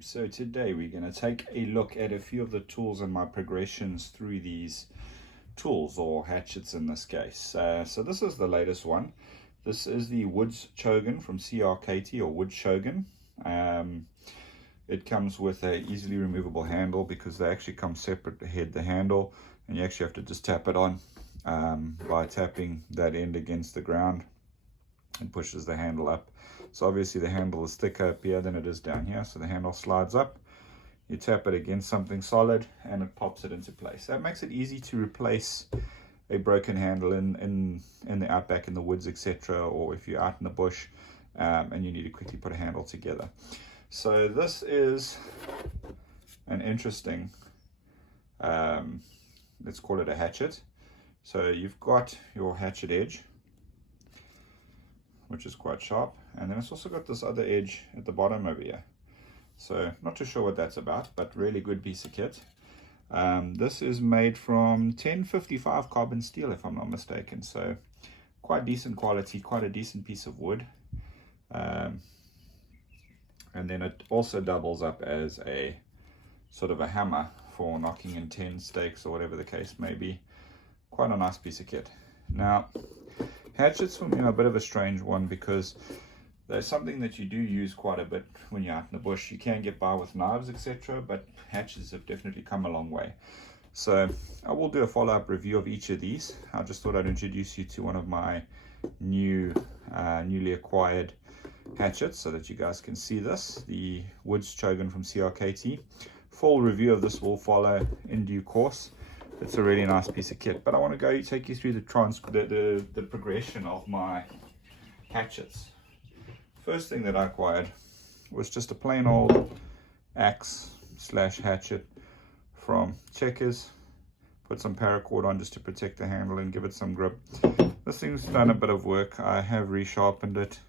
YouTube. So today we're going to take a look at a few of the tools and my progressions through these tools, or hatchets in this case. So this is the latest one. This is the Woods Shogun from CRKT, or Wood Shogun. It comes with a easily removable handle because they actually come separate to head the handle, and you actually have to just tap it on by tapping that end against the ground, and pushes the handle up. So obviously the handle is thicker up here than it is down here, so the handle slides up, you tap it against something solid and it pops it into place. That makes it easy to replace a broken handle in the outback, in the woods, etc., or if you're out in the bush and you need to quickly put a handle together. So this is an interesting, let's call it a hatchet. So you've got your hatchet edge, which is quite sharp, and then it's also got this other edge at the bottom over here. So not too sure what that's about, but really good piece of kit. This is made from 1055 carbon steel, if I'm not mistaken, so quite decent quality, quite a decent piece of wood. And then it also doubles up as a sort of a hammer for knocking in 10 stakes or whatever the case may be. Quite a nice piece of kit. Now, hatchets for me are a bit of a strange one because they're something that you do use quite a bit when you're out in the bush. You can get by with knives, etc., but hatchets have definitely come a long way. So I will do a follow-up review of each of these. I just thought I'd introduce you to one of my newly acquired hatchets so that you guys can see this, the Woods Shogun from CRKT. Full review of this will follow in due course. It's a really nice piece of kit, but I want to take you through the progression of my hatchets. First thing that I acquired was just a plain old axe / hatchet from Checkers. Put some paracord on just to protect the handle and give it some grip. This thing's done a bit of work. I have resharpened it.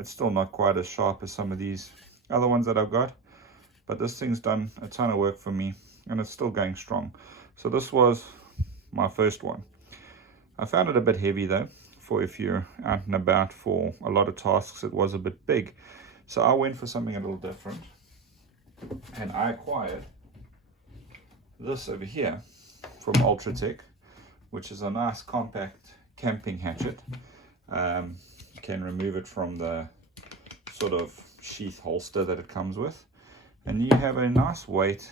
It's still not quite as sharp as some of these other ones that I've got, but this thing's done a ton of work for me, and it's still going strong. So this was my first one. I found it a bit heavy though, for if you're out and about for a lot of tasks. It was a bit big, so I went for something a little different, and I acquired this over here from Ultratech, which is a nice compact camping hatchet. You can remove it from the sort of sheath holster that it comes with, and you have a nice weight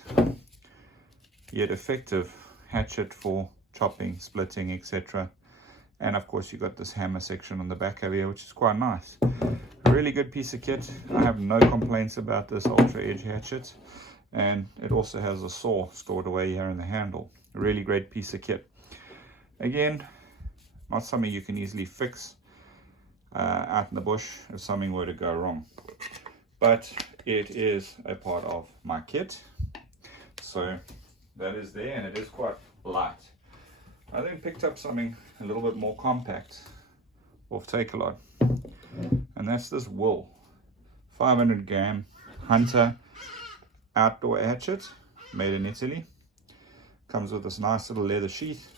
yet effective hatchet for chopping, splitting, etc. And of course you got this hammer section on the back over here, which is quite nice. A really good piece of kit. I have no complaints about this Ultra Edge hatchet, and it also has a saw stored away here in the handle. A really great piece of kit. Again, not something you can easily fix out in the bush if something were to go wrong, but it is a part of my kit, so that is there, and it is quite light. I then picked up something a little bit more compact off Takealot, and that's this wool 500 gram Hunter outdoor hatchet, made in Italy. Comes with this nice little leather sheath,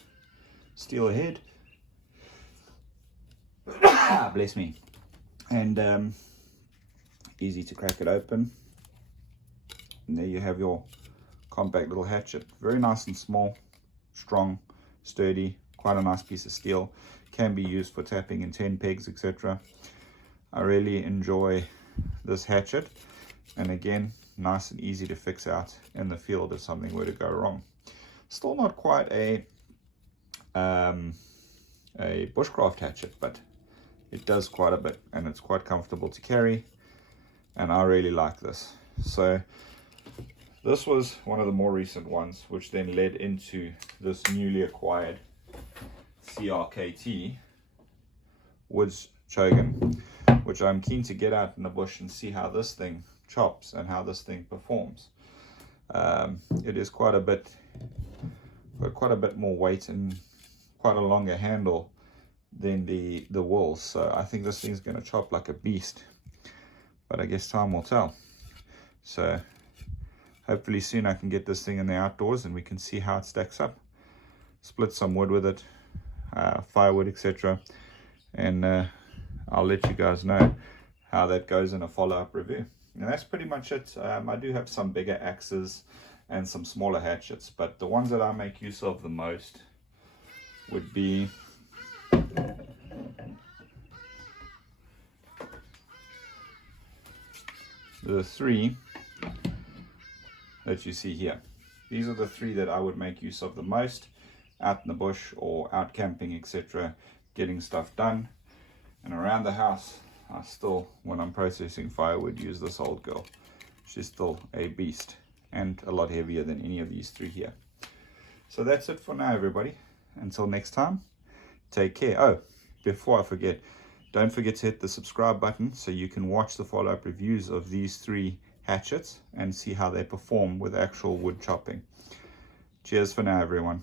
steel head, bless me, and easy to crack it open, and there you have your compact little hatchet. Very nice and small, strong, sturdy, quite a nice piece of steel. Can be used for tapping in 10 pegs, etc. I really enjoy this hatchet, and again, nice and easy to fix out in the field if something were to go wrong. Still not quite a bushcraft hatchet, but it does quite a bit, and it's quite comfortable to carry, and I really like this. So this was one of the more recent ones, which then led into this newly acquired CRKT Woods Shogun, which I'm keen to get out in the bush and see how this thing chops and how this thing performs. It is quite a bit more weight and quite a longer handle than the wool, so I think this thing's going to chop like a beast, but I guess time will tell. So hopefully soon I can get this thing in the outdoors and we can see how it stacks up. Split some wood with it, firewood, etc., and I'll let you guys know how that goes in a follow-up review. And that's pretty much it. I do have some bigger axes and some smaller hatchets, but the ones that I make use of the most would be the three that you see here. These are the three that I would make use of the most out in the bush or out camping, etc., getting stuff done. And around the house, I still, when I'm processing firewood, use this old girl. She's still a beast and a lot heavier than any of these three here. So that's it for now, everybody. Until next time, take care. Oh, before I forget, don't forget to hit the subscribe button so you can watch the follow-up reviews of these three hatchets and see how they perform with actual wood chopping. Cheers for now, everyone.